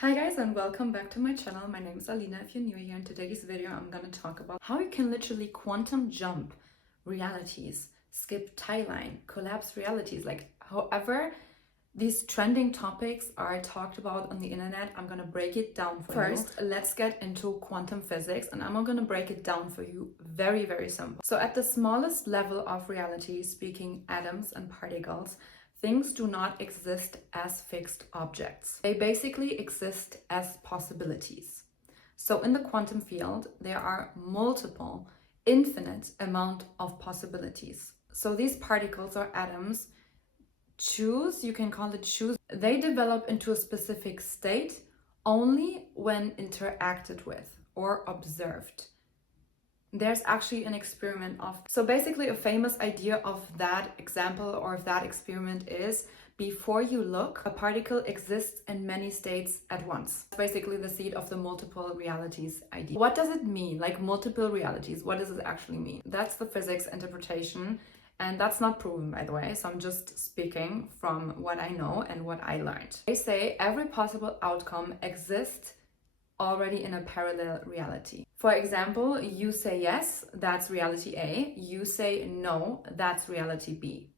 Hi guys and welcome back to my channel. My name is Alina if you're new here. In today's video I'm going to talk about how you can literally quantum jump realities, skip timeline, collapse realities, like however these trending topics are talked about on the internet. I'm going to break it down for you. First, let's get into quantum physics and I'm going to break it down for you very simple. So at the smallest level of reality, speaking atoms and particles, things do not exist as fixed objects. They basically exist as possibilities. So in the quantum field, there are multiple, infinite amount of possibilities. So these particles or atoms you can call it choose. They develop into a specific state only when interacted with or observed. There's actually an experiment of, so basically a famous idea of that example or of that experiment is, before you look, a particle exists in many states at once. It's basically the seed of the multiple realities idea. What does it mean, like multiple realities? What does it actually mean? That's the physics interpretation, and that's not proven, by the way, so I'm just speaking from what I know and what I learned. They say every possible outcome exists already in a parallel reality. For example, you say yes, that's reality A. You say no, that's reality B.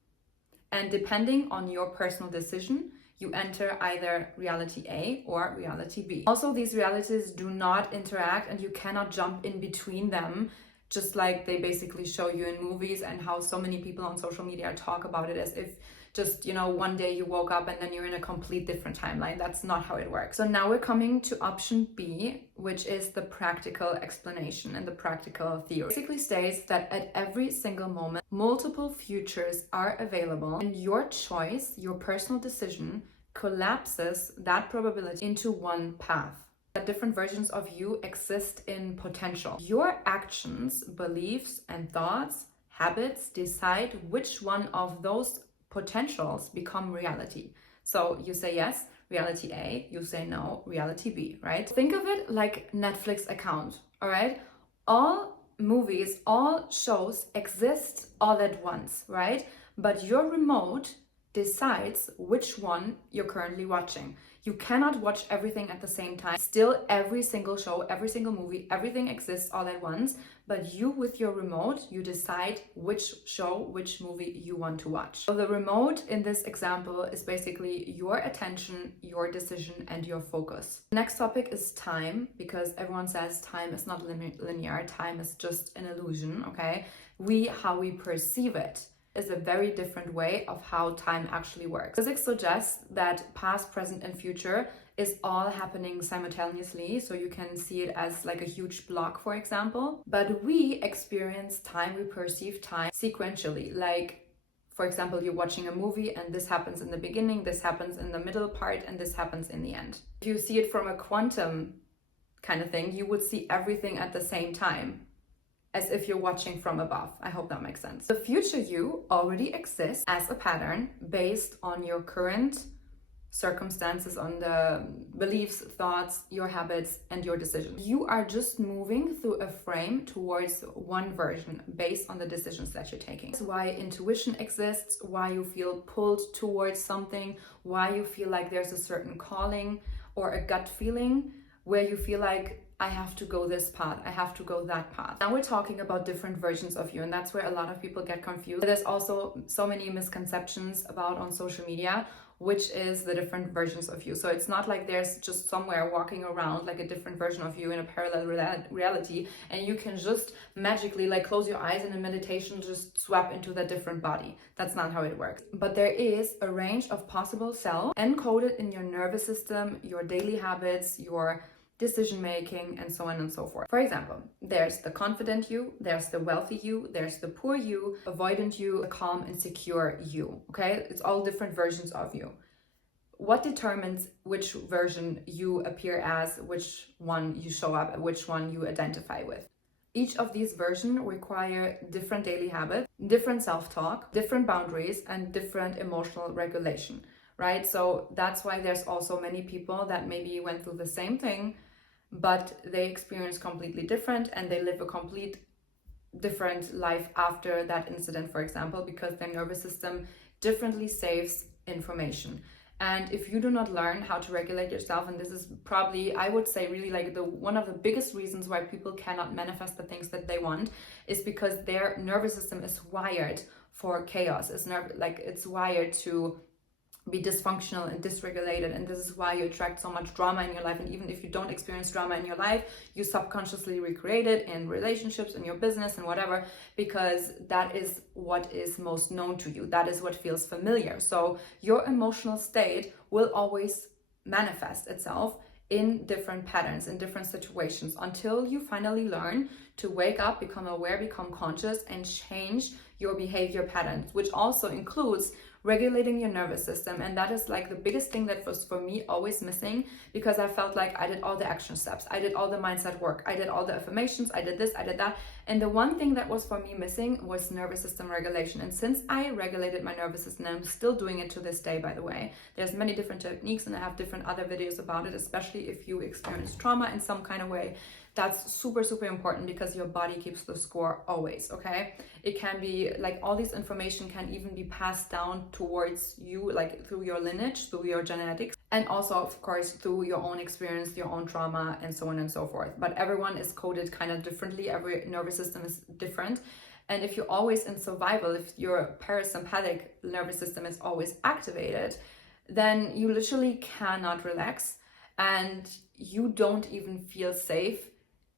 And depending on your personal decision, you enter either reality A or reality B. Also, these realities do not interact and you cannot jump in between them, just like they basically show you in movies and how so many people on social media talk about it as if just, one day you woke up and then you're in a complete different timeline. That's not how it works. So now we're coming to option B, which is the practical explanation and the practical theory. It basically states that at every single moment, multiple futures are available and your choice, your personal decision, collapses that probability into one path. That different versions of you exist in potential. Your actions, beliefs, and thoughts, habits decide which one of those potentials become reality. So you say yes, reality A, you say no, reality B, right? Think of it like Netflix account, all right? All movies, all shows exist all at once, right? But your remote decides which one you're currently watching. You cannot watch everything at the same time. Still, every single show, every single movie, everything exists all at once, but you with your remote, you decide which show, which movie you want to watch. So the remote in this example is basically your attention, your decision, and your focus. Next topic is time, because everyone says time is not linear, time is just an illusion, okay? How we perceive it is a very different way of how time actually works. Physics suggests that past, present, and future is all happening simultaneously, so you can see it as like a huge block, for example. But we experience time, we perceive time sequentially. Like, for example, you're watching a movie and this happens in the beginning, this happens in the middle part, and this happens in the end. If you see it from a quantum kind of thing, you would see everything at the same time, as if you're watching from above. I hope that makes sense. The future you already exists as a pattern based on your current circumstances, on the beliefs, thoughts, your habits, and your decisions. You are just moving through a frame towards one version based on the decisions that you're taking. That's why intuition exists, why you feel pulled towards something, why you feel like there's a certain calling or a gut feeling where you feel like, I have to go this path, I have to go that path. Now we're talking about different versions of you, and that's where a lot of people get confused. There's also so many misconceptions about on social media, which is the different versions of you. So it's not like there's just somewhere walking around like a different version of you in a parallel reality, and you can just magically like close your eyes and in meditation just swap into that different body. That's not how it works. But there is a range of possible self encoded in your nervous system, your daily habits, your decision-making, and so on and so forth. For example, there's the confident you, there's the wealthy you, there's the poor you, avoidant you, the calm and secure you, okay? It's all different versions of you. What determines which version you appear as, which one you show up, which one you identify with? Each of these versions require different daily habits, different self-talk, different boundaries, and different emotional regulation, right? So that's why there's also many people that maybe went through the same thing, but they experience completely different and they live a complete different life after that incident, for example, because their nervous system differently saves information. And if you do not learn how to regulate yourself, and this is probably, I would say, really like the one of the biggest reasons why people cannot manifest the things that they want, is because their nervous system is wired for chaos. It's wired to be dysfunctional and dysregulated, and this is why you attract so much drama in your life. And even if you don't experience drama in your life, you subconsciously recreate it in relationships, in your business, and whatever, because that is what is most known to you. That is what feels familiar. So your emotional state will always manifest itself in different patterns, in different situations, until you finally learn to wake up, become aware, become conscious, and change your behavior patterns, which also includes regulating your nervous system. And that is like the biggest thing that was for me always missing, because I felt like I did all the action steps, I did all the mindset work, I did all the affirmations, I did this, I did that, and the one thing that was for me missing was nervous system regulation. And since I regulated my nervous system, and I'm still doing it to this day, by the way, there's many different techniques, and I have different other videos about it, especially if you experience trauma in some kind of way. That's super, super important, because your body keeps the score always, okay? It can be like all this information can even be passed down towards you, like through your lineage, through your genetics, and also, of course, through your own experience, your own trauma, and so on and so forth. But everyone is coded kind of differently. Every nervous system is different. And if you're always in survival, if your parasympathetic nervous system is always activated, then you literally cannot relax, and you don't even feel safe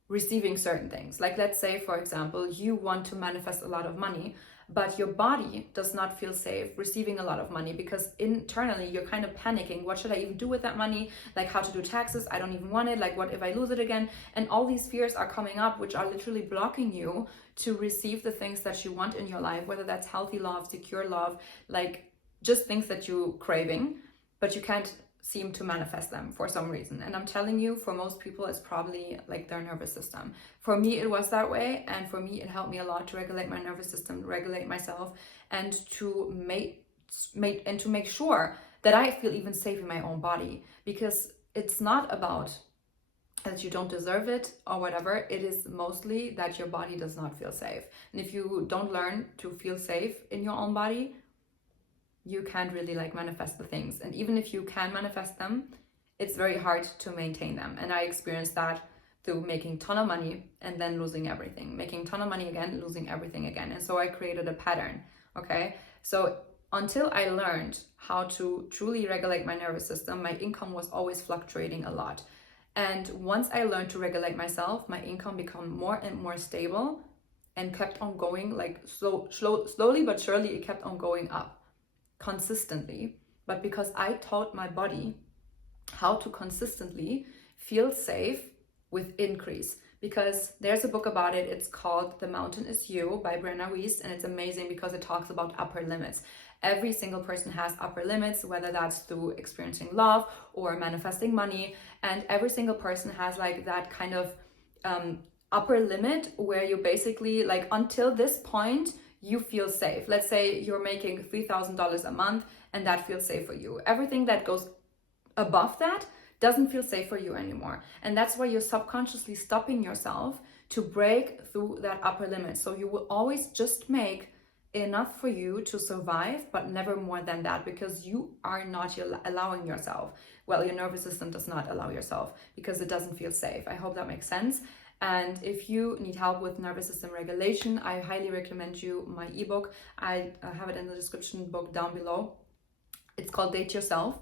receiving certain things. Like, let's say, for example, you want to manifest a lot of money, but your body does not feel safe receiving a lot of money, because internally you're kind of panicking. What should I even do with that money? Like, how to do taxes? I don't even want it. Like, what if I lose it again? And all these fears are coming up, which are literally blocking you to receive the things that you want in your life, whether that's healthy love, secure love, like just things that you're craving, but you can't seem to manifest them for some reason. And I'm telling you, for most people, it's probably like their nervous system. For me, it was that way, and for me, it helped me a lot to regulate my nervous system, regulate myself, and to make sure that I feel even safe in my own body, because it's not about that you don't deserve it or whatever. It is mostly that your body does not feel safe. And if you don't learn to feel safe in your own body, you can't really like manifest the things. And even if you can manifest them, it's very hard to maintain them. And I experienced that through making a ton of money and then losing everything, making a ton of money again, losing everything again. And so I created a pattern. Okay, so until I learned how to truly regulate my nervous system, my income was always fluctuating a lot. And once I learned to regulate myself, my income became more and more stable and kept on going, like slowly but surely, it kept on going up consistently. But because I taught my body how to consistently feel safe with increase, because there's a book about it. It's called The Mountain Is You by Brenna Weiss, and it's amazing because it talks about upper limits. Every single person has upper limits, whether that's through experiencing love or manifesting money, and every single person has like that kind of upper limit where you basically like, until this point, you feel safe. Let's say you're making $3,000 a month and that feels safe for you. Everything that goes above that doesn't feel safe for you anymore. And that's why you're subconsciously stopping yourself to break through that upper limit. So you will always just make enough for you to survive, but never more than that, because you are not allowing yourself. Well, your nervous system does not allow yourself because it doesn't feel safe. I hope that makes sense. And if you need help with nervous system regulation, I highly recommend you my ebook. I have it in the description book down below. It's called Date Yourself.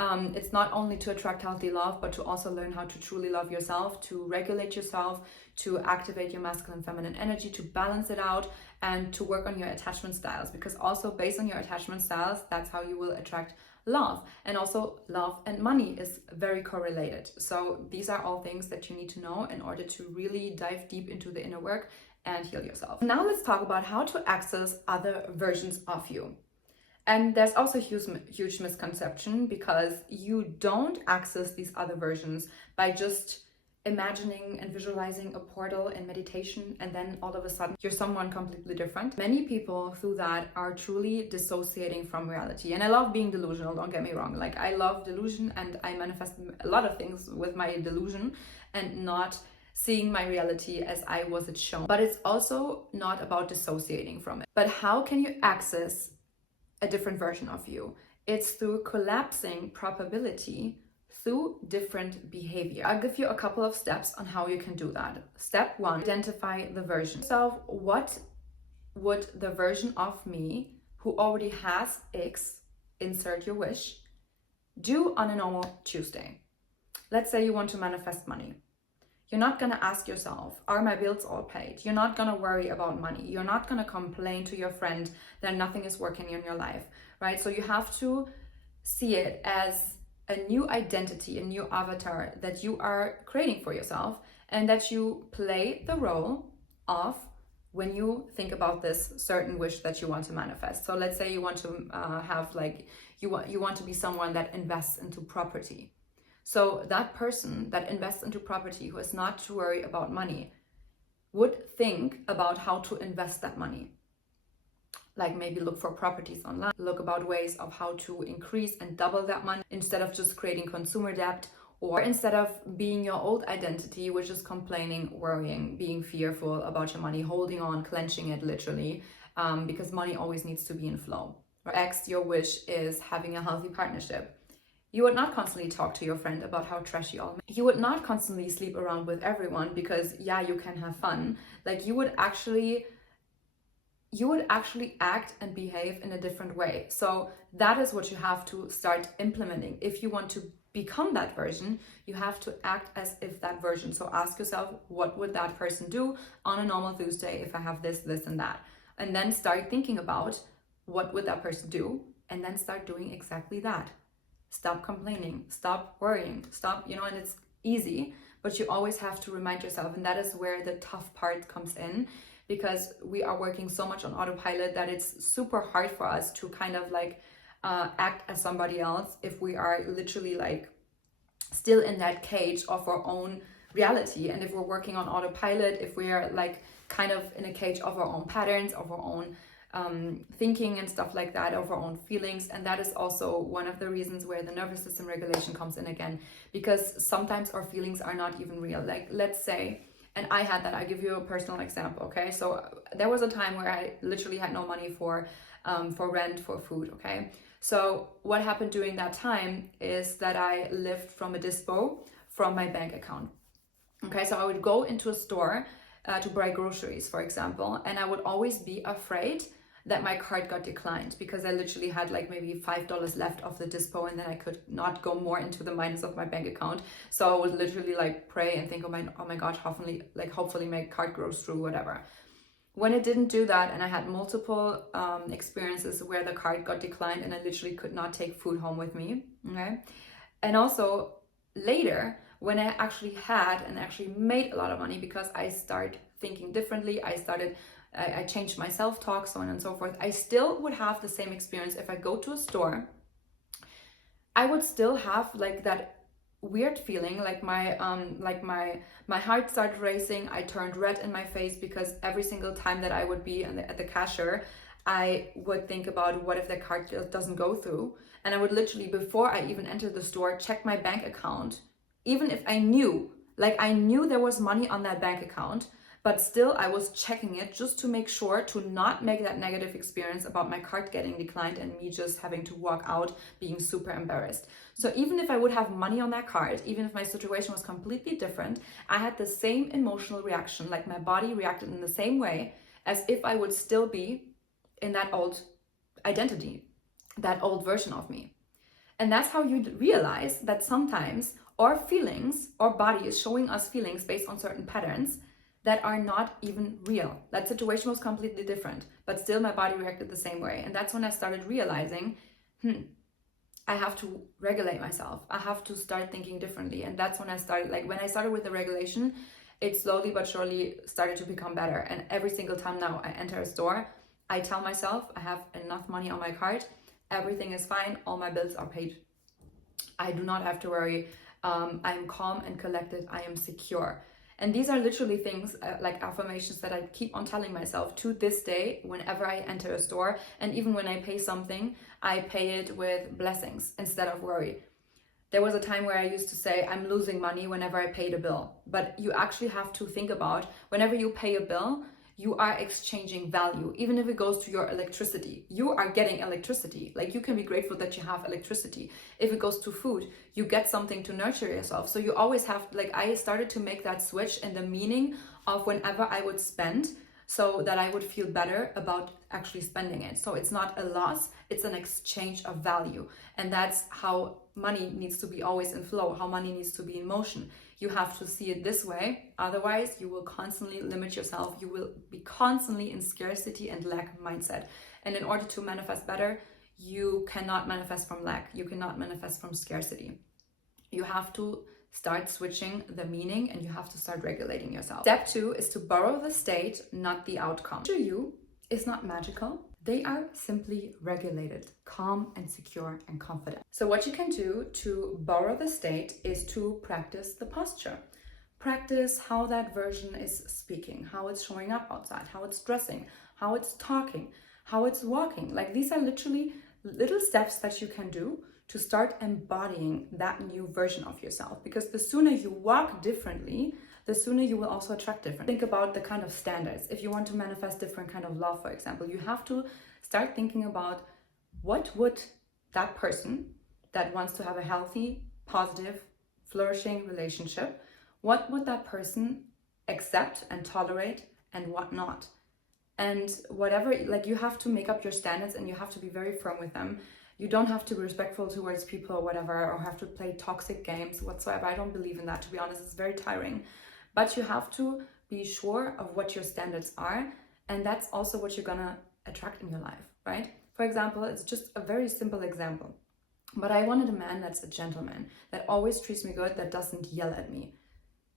It's not only to attract healthy love, but to also learn how to truly love yourself, to regulate yourself, to activate your masculine and feminine energy, to balance it out, and to work on your attachment styles, because also based on your attachment styles, that's how you will attract love. And also love and money is very correlated. So these are all things that you need to know in order to really dive deep into the inner work and heal yourself. Now let's talk about how to access other versions of you. And there's also a huge misconception, because you don't access these other versions by just imagining and visualizing a portal in meditation, and then all of a sudden you're someone completely different. Many people through that are truly dissociating from reality. And I love being delusional, don't get me wrong. Like, I love delusion, and I manifest a lot of things with my delusion and not seeing my reality as I was it shown. But it's also not about dissociating from it. But how can you access a different version of you? It's through collapsing probability through different behavior. I'll give you a couple of steps on how you can do that. Step 1, identify the version. So what would the version of me who already has X, insert your wish, do on a normal Tuesday? Let's say you want to manifest money. You're not going to ask yourself, are my bills all paid? You're not going to worry about money. You're not going to complain to your friend that nothing is working in your life, right? So you have to see it as a new identity, a new avatar that you are creating for yourself, and that you play the role of when you think about this certain wish that you want to manifest. So let's say you want to have like, you want to be someone that invests into property. So that person that invests into property, who is not to worry about money, would think about how to invest that money. Like maybe look for properties online, look about ways of how to increase and double that money instead of just creating consumer debt, or instead of being your old identity, which is complaining, worrying, being fearful about your money, holding on, clenching it literally, because money always needs to be in flow. X, your wish is having a healthy partnership. You would not constantly talk to your friend about how trashy all. You would not constantly sleep around with everyone because yeah, you can have fun. Like you would actually act and behave in a different way. So that is what you have to start implementing. If you want to become that version, you have to act as if that version. So ask yourself, what would that person do on a normal Tuesday if I have this, this, and that? And then start thinking about what would that person do, and then start doing exactly that. Stop complaining, stop worrying, stop, and it's easy, but you always have to remind yourself. And that is where the tough part comes in, because we are working so much on autopilot that it's super hard for us to kind of like act as somebody else if we are literally like still in that cage of our own reality. And if we're working on autopilot, if we are like kind of in a cage of our own patterns, of our own thinking and stuff like that, of our own feelings. And that is also one of the reasons where the nervous system regulation comes in again, because sometimes our feelings are not even real. Like let's say, and I had that, I give you a personal example, okay? So there was a time where I literally had no money for rent, for food, okay? So what happened during that time is that I lived from a dispo from my bank account. Okay, so I would go into a store to buy groceries, for example, and I would always be afraid that my card got declined because I literally had like maybe $5 left of the dispo, and then I could not go more into the minus of my bank account. So I would literally like pray and think, oh my gosh, hopefully my card goes through, whatever. When it didn't do that, and I had multiple experiences where the card got declined and I literally could not take food home with me, okay? And also later, when I actually had and actually made a lot of money because I started thinking differently, I changed my self-talk, so on and so forth, I still would have the same experience. If I go to a store, I would still have like that weird feeling, like my heart started racing. I turned red in my face because every single time that I would be at the cashier, I would think about what if the card doesn't go through. And I would literally, before I even entered the store, check my bank account, even if I knew there was money on that bank account, but still I was checking it just to make sure to not make that negative experience about my card getting declined and me just having to walk out being super embarrassed. So even if I would have money on that card, even if my situation was completely different, I had the same emotional reaction, like my body reacted in the same way as if I would still be in that old identity, that old version of me. And that's how you realize that sometimes our feelings, our body is showing us feelings based on certain patterns that are not even real. That situation was completely different, but still my body reacted the same way. And that's when I started realizing, I have to regulate myself. I have to start thinking differently. And that's when I started, when I started with the regulation, it slowly but surely started to become better. And every single time now I enter a store, I tell myself I have enough money on my card. Everything is fine. All my bills are paid. I do not have to worry. I'm calm and collected. I am secure. And these are literally things like affirmations that I keep on telling myself to this day whenever I enter a store. And even when I pay something, I pay it with blessings instead of worry. There was a time where I used to say I'm losing money whenever I paid a bill. But you actually have to think about whenever you pay a bill, You are exchanging value. Even if it goes to your electricity, you are getting electricity. Like, you can be grateful that you have electricity. If it goes to food, you get something to nurture yourself. So you always have, like, I started to make that switch in the meaning of whenever I would spend, so that I would feel better about actually spending it. So it's not a loss, it's an exchange of value. And that's how money needs to be always in flow, how money needs to be in motion. You have to see it this way. Otherwise, you will constantly limit yourself. You will be constantly in scarcity and lack mindset. And in order to manifest better, you cannot manifest from lack. You cannot manifest from scarcity. You have to start switching the meaning, and you have to start regulating yourself. Step 2 is to borrow the state, not the outcome. Future you is not magical. They are simply regulated, calm and secure and confident. So what you can do to borrow the state is to practice the posture. Practice how that version is speaking, how it's showing up outside, how it's dressing, how it's talking, how it's walking. Like, these are literally little steps that you can do to start embodying that new version of yourself. Because the sooner you walk differently, the sooner you will also attract different. Think about the kind of standards. If you want to manifest different kind of love, for example, you have to start thinking about what would that person that wants to have a healthy, positive, flourishing relationship, what would that person accept and tolerate and what not? And whatever, like, you have to make up your standards and you have to be very firm with them. You don't have to be respectful towards people or whatever, or have to play toxic games whatsoever. I don't believe in that, to be honest. It's very tiring. But you have to be sure of what your standards are, and that's also what you're gonna attract in your life, right? For example, it's just a very simple example. But I wanted a man that's a gentleman, that always treats me good, that doesn't yell at me,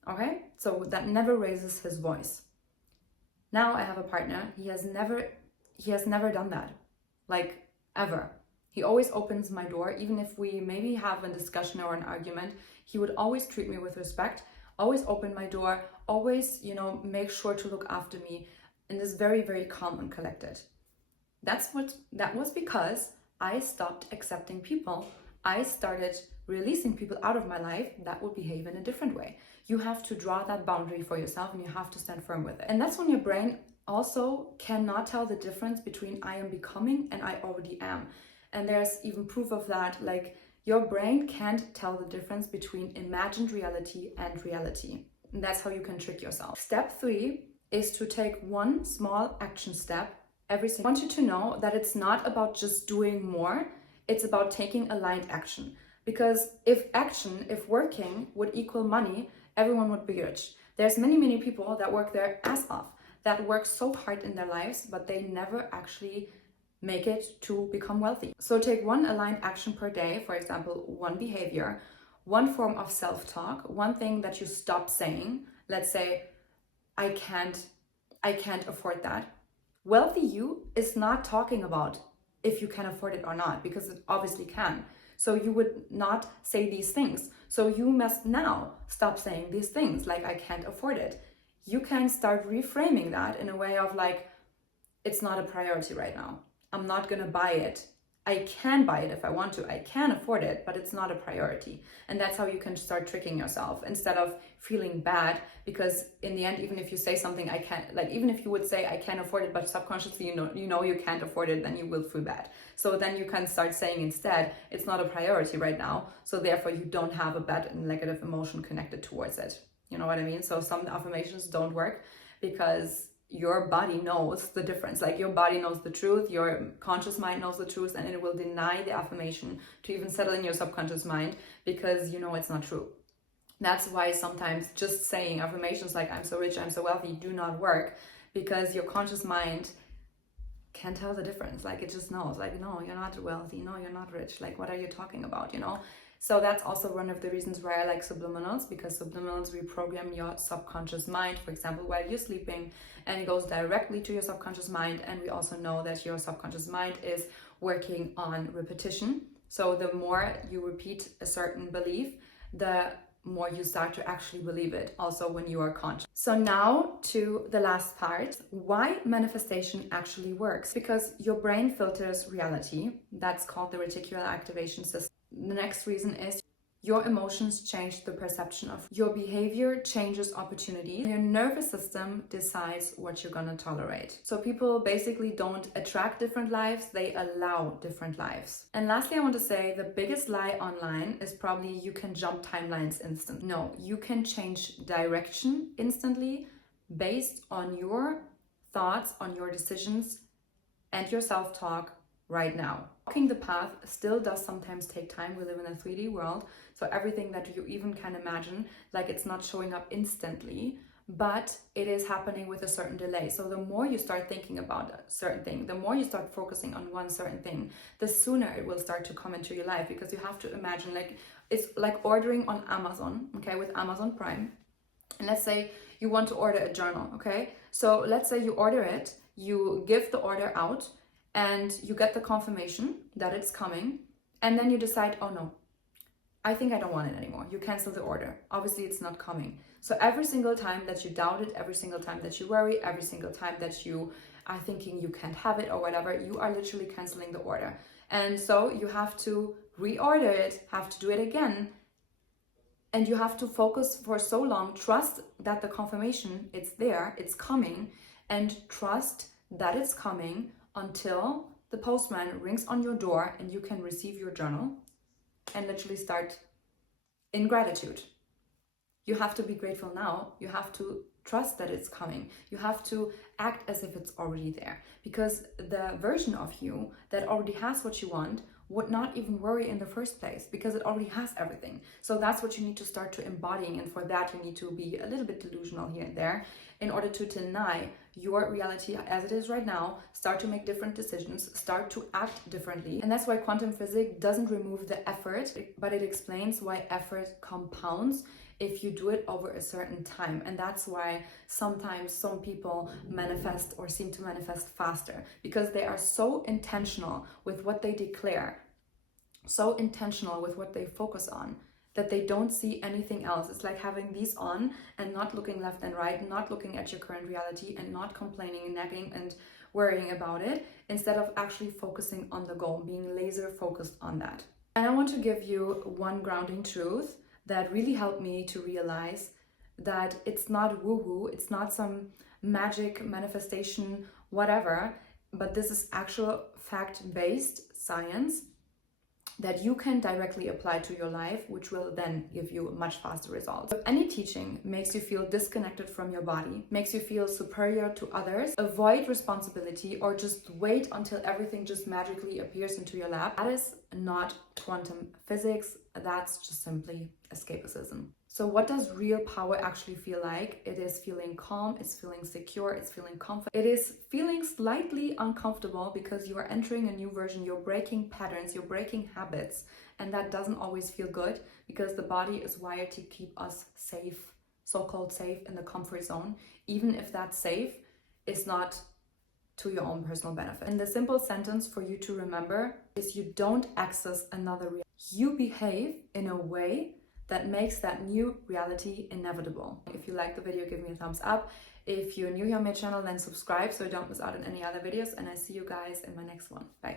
okay? So that never raises his voice. Now I have a partner, he has never done that, like, ever. He always opens my door, even if we maybe have a discussion or an argument. He would always treat me with respect, always open my door, always, make sure to look after me, and is very, very calm and collected. That was because I stopped accepting people. I started releasing people out of my life that would behave in a different way. You have to draw that boundary for yourself, and you have to stand firm with it. And that's when your brain also cannot tell the difference between I am becoming and I already am. And there's even proof of that, like, your brain can't tell the difference between imagined reality and reality. And that's how you can trick yourself. Step 3 is to take one small action step every single. I want you to know that it's not about just doing more, it's about taking aligned action. Because if working would equal money, everyone would be rich. There's many people that work their ass off, that work so hard in their lives, but they never actually make it to become wealthy. So take one aligned action per day, for example, one behavior, one form of self-talk, one thing that you stop saying. Let's say, I can't afford that. Wealthy you is not talking about if you can afford it or not, because it obviously can. So you would not say these things. So you must now stop saying these things like, I can't afford it. You can start reframing that in a way of like, it's not a priority right now. I'm not gonna buy it. I can buy it if I want to. I can afford it, but it's not a priority. And that's how you can start tricking yourself instead of feeling bad, because in the end, even if you say something, I can't, like, even if you would say I can afford it, but subconsciously you know you can't afford it, then you will feel bad. So then you can start saying instead, it's not a priority right now. So therefore you don't have a bad and negative emotion connected towards it. You know what I mean? So some affirmations don't work because your body knows the difference. Like, your body knows the truth, your conscious mind knows the truth, and it will deny the affirmation to even settle in your subconscious mind because you know it's not true. That's why sometimes just saying affirmations like I'm so rich, I'm so wealthy do not work, because your conscious mind can't tell the difference. Like, it just knows, like, no, you're not wealthy, no, you're not rich, like, what are you talking about, So that's also one of the reasons why I like subliminals, because subliminals reprogram your subconscious mind, for example, while you're sleeping, and it goes directly to your subconscious mind. And we also know that your subconscious mind is working on repetition. So the more you repeat a certain belief, the more you start to actually believe it, also when you are conscious. So now to the last part, why manifestation actually works. Because your brain filters reality. That's called the reticular activation system. The next reason is Your emotions change the perception of your behavior, changes opportunity. Your nervous system decides what you're gonna tolerate. So people basically don't attract different lives, they allow different lives. And lastly, I want to say the biggest lie online is probably you can jump timelines instant. No, you can change direction instantly based on your thoughts, on your decisions, and your self-talk right now. Walking the path still does sometimes take time. We live in a 3D world, so everything that you even can imagine, like it's not showing up instantly, but it is happening with a certain delay. So the more you start thinking about a certain thing, the more you start focusing on one certain thing, the sooner it will start to come into your life, because you have to imagine, like, it's like ordering on Amazon, okay, with Amazon Prime. And let's say you want to order a journal, okay? So let's say you order it, you give the order out, and you get the confirmation that it's coming, and then you decide, oh no, I think I don't want it anymore. You cancel the order. Obviously, it's not coming. So every single time that you doubt it, every single time that you worry, every single time that you are thinking you can't have it or whatever, you are literally canceling the order. And so you have to reorder it, have to do it again, and you have to focus for so long, trust that the confirmation, it's there, it's coming, and trust that it's coming until the postman rings on your door and you can receive your journal and literally start in gratitude. You have to be grateful now. You have to trust that it's coming. You have to act as if it's already there, because the version of you that already has what you want would not even worry in the first place, because it already has everything. So that's what you need to start to embodying, and for that you need to be a little bit delusional here and there in order to deny your reality as it is right now, start to make different decisions, start to act differently. And that's why quantum physics doesn't remove the effort, but it explains why effort compounds if you do it over a certain time. And that's why sometimes some people manifest or seem to manifest faster, because they are so intentional with what they declare, so intentional with what they focus on, that they don't see anything else. It's like having these on and not looking left and right, not looking at your current reality and not complaining and nagging and worrying about it, instead of actually focusing on the goal, being laser focused on that. And I want to give you one grounding truth that really helped me to realize that it's not woo-woo, it's not some magic manifestation, whatever, but this is actual fact-based science that you can directly apply to your life, which will then give you much faster results. If any teaching makes you feel disconnected from your body, makes you feel superior to others, avoid responsibility, or just wait until everything just magically appears into your lap, that is not quantum physics, that's just simply escapism. So what does real power actually feel like? It is feeling calm, it's feeling secure, it's feeling comfort. It is feeling slightly uncomfortable because you are entering a new version, you're breaking patterns, you're breaking habits, and that doesn't always feel good, because the body is wired to keep us safe, so-called safe, in the comfort zone, even if that safe is not to your own personal benefit. And the simple sentence for you to remember is, you don't access another reality. You behave in a way that makes that new reality inevitable. If you like the video, give me a thumbs up. If you're new here on my channel, then subscribe so you don't miss out on any other videos, and I see you guys in my next one. Bye.